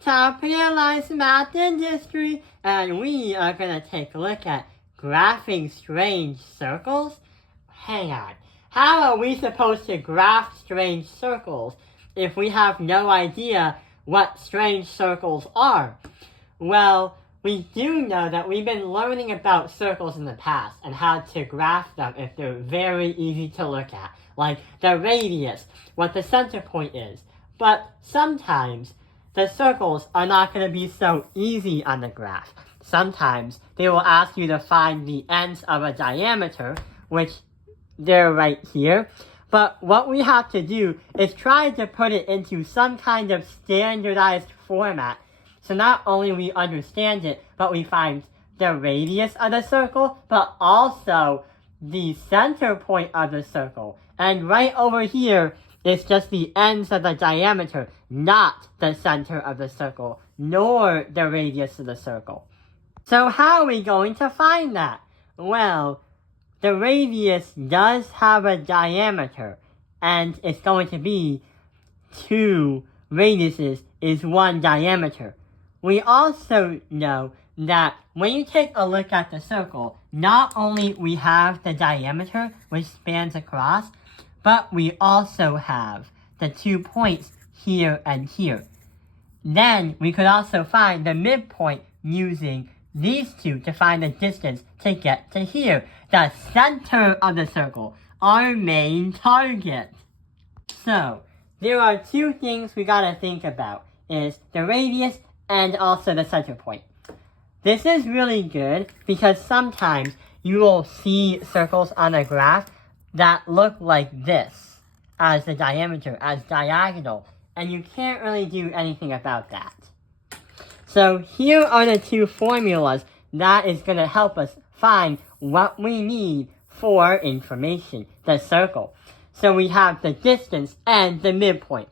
Top Realized Math and History, and we are going to take a look at graphing strange circles. Hang on, how are we supposed to graph strange circles if we have no idea what strange circles are? Well, we do know that we've been learning about circles in the past and how to graph them if they're very easy to look at, like the radius, what the center point is. But sometimes the circles are not going to be so easy on the graph. Sometimes they will ask you to find the ends of a diameter, which they're right here. But what we have to do is try to put it into some kind of standardized format. So not only we understand it, but we find the radius of the circle, but also the center point of the circle. And right over here is just the ends of the diameter, not the center of the circle, nor the radius of the circle. So how are we going to find that? Well, the radius does have a diameter, and it's going to be 2 radiuses is 1 diameter. We also know that when you take a look at the circle, not only we have the diameter, which spans across, but we also have the 2 points here and here. Then we could also find the midpoint using these two to find the distance to get to here, the center of the circle, our main target. So, there are 2 things we gotta think about, is the radius and also the center point. This is really good because sometimes you will see circles on a graph that look like this as the diameter, as diagonal, and you can't really do anything about that. So here are the 2 formulas that is going to help us find what we need for information, the circle. So we have the distance and the midpoint.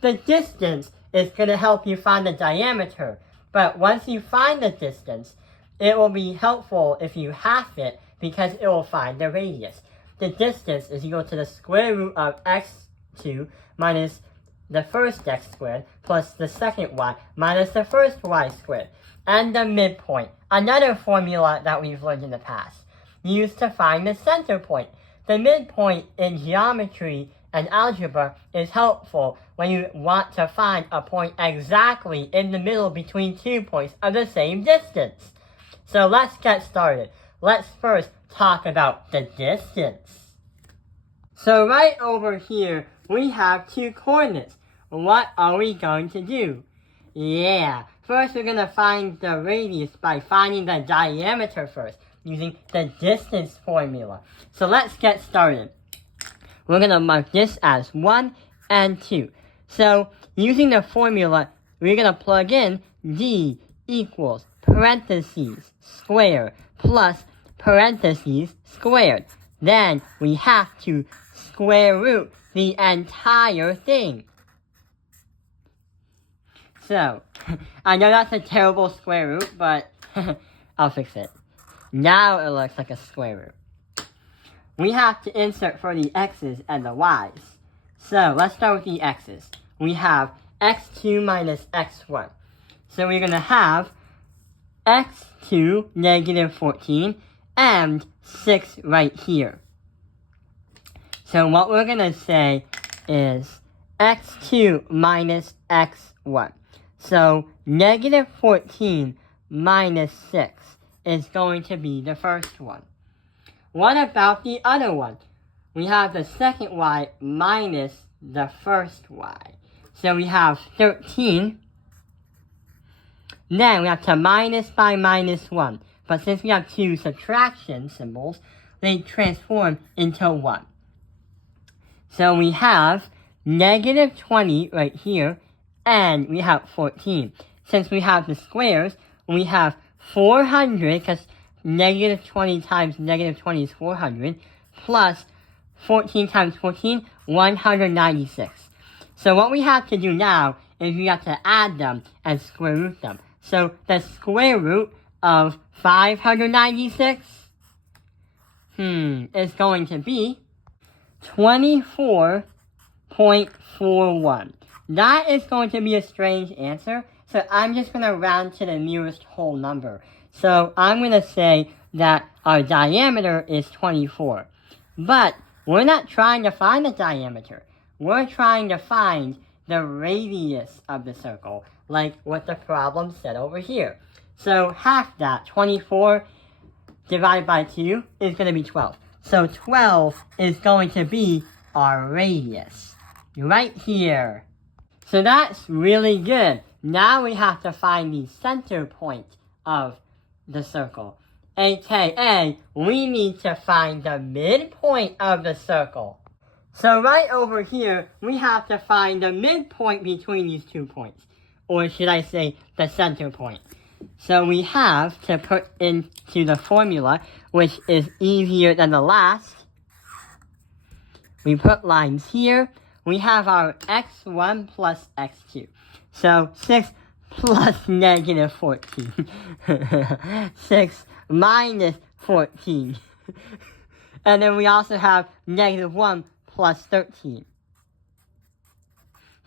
The distance is going to help you find the diameter, but once you find the distance, it will be helpful if you half it because it will find the radius. The distance is equal to the square root of x2 minus the first x squared plus the second y minus the first y squared. And the midpoint, another formula that we've learned in the past, used to find the center point. The midpoint in geometry and algebra is helpful when you want to find a point exactly in the middle between 2 points of the same distance. So let's get started. Let's first talk about the distance. So right over here, we have 2 coordinates. What are we going to do? Yeah, first we're going to find the radius by finding the diameter first, using the distance formula. So let's get started. We're going to mark this as 1 and 2. So using the formula, we're going to plug in d equals parentheses square plus parentheses squared. Then we have to square root the entire thing. So, I know that's a terrible square root, but I'll fix it. Now it looks like a square root. We have to insert for the x's and the y's. So, let's start with the x's. We have x2 minus x1. So we're going to have x2 negative 14 and 6 right here. So what we're going to say is x2 minus x1. So negative 14 minus 6 is going to be the first one. What about the other one? We have the second y minus the first y. So we have 13. Then we have to minus by minus 1. But since we have 2 subtraction symbols, they transform into 1. So we have negative 20 right here, and we have 14. Since we have the squares, we have 400, because negative 20 times negative 20 is 400, plus 14 times 14, 196. So what we have to do now is we have to add them and square root them. So the square root of 596 is going to be 24.41. That is going to be a strange answer, so I'm just going to round to the nearest whole number. So I'm going to say that our diameter is 24. But we're not trying to find the diameter. We're trying to find the radius of the circle, like what the problem said over here. So half that, 24 divided by 2, is going to be 12. So 12 is going to be our radius, right here. So that's really good. Now we have to find the center point of the circle. AKA, we need to find the midpoint of the circle. So right over here, we have to find the midpoint between these 2 points. Or should I say, the center point. So we have to put into the formula, which is easier than the last. We put lines here. We have our x1 plus x2. So 6 plus negative 14. 6 minus 14. And then we also have negative 1 plus 13.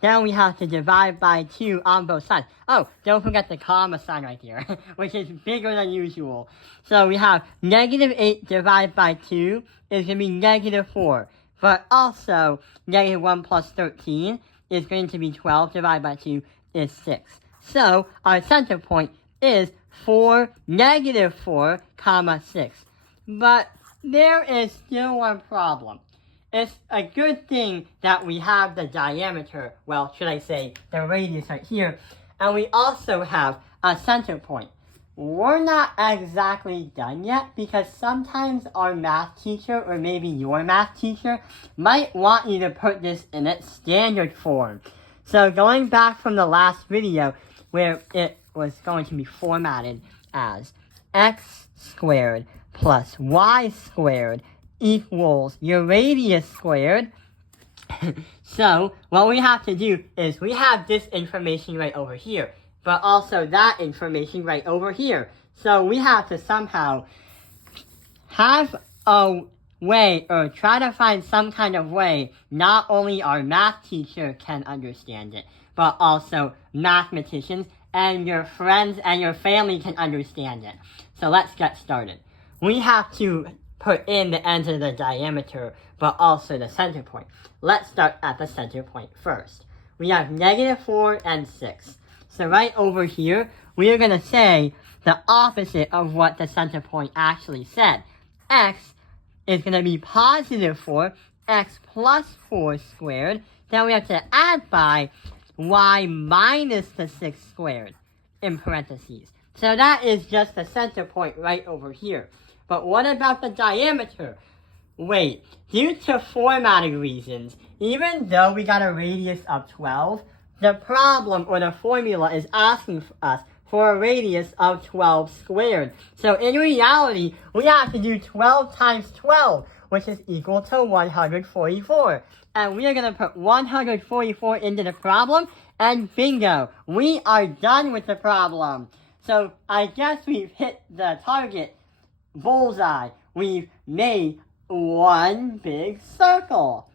Then we have to divide by 2 on both sides. Oh, don't forget the comma sign right here, which is bigger than usual. So we have negative 8 divided by 2 is going to be negative 4. But also, negative 1 plus 13 is going to be 12 divided by 2 is 6. So our center point is 4, negative 4, comma 6. But there is still one problem. It's a good thing that we have the diameter, well, should I say, the radius right here, and we also have a center point. We're not exactly done yet because sometimes our math teacher, or maybe your math teacher, might want you to put this in its standard form. So going back from the last video where it was going to be formatted as x squared plus y squared equals your radius squared. So what we have to do is we have this information right over here, but also that information right over here. So we have to somehow have a way, or try to find some kind of way, not only our math teacher can understand it, but also mathematicians and your friends and your family can understand it. So let's get started. We have to put in the ends of the diameter, but also the center point. Let's start at the center point first. We have negative 4 and 6. So right over here, we are going to say the opposite of what the center point actually said. X is going to be positive 4, x plus 4 squared. Then we have to add by y minus the 6 squared in parentheses. So that is just the center point right over here. But what about the diameter? Wait, due to formatting reasons, even though we got a radius of 12, the problem or the formula is asking us for a radius of 12 squared. So in reality, we have to do 12 times 12, which is equal to 144. And we are going to put 144 into the problem, and bingo, we are done with the problem. So I guess we've hit the target bullseye. We've made one big circle.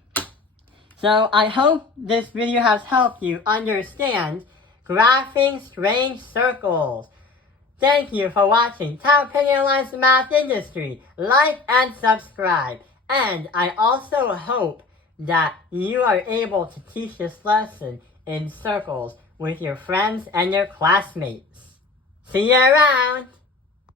So I hope this video has helped you understand graphing strange circles. Thank you for watching Top Opinion Lines the Math Industry. Like and subscribe. And I also hope that you are able to teach this lesson in circles with your friends and your classmates. See you around!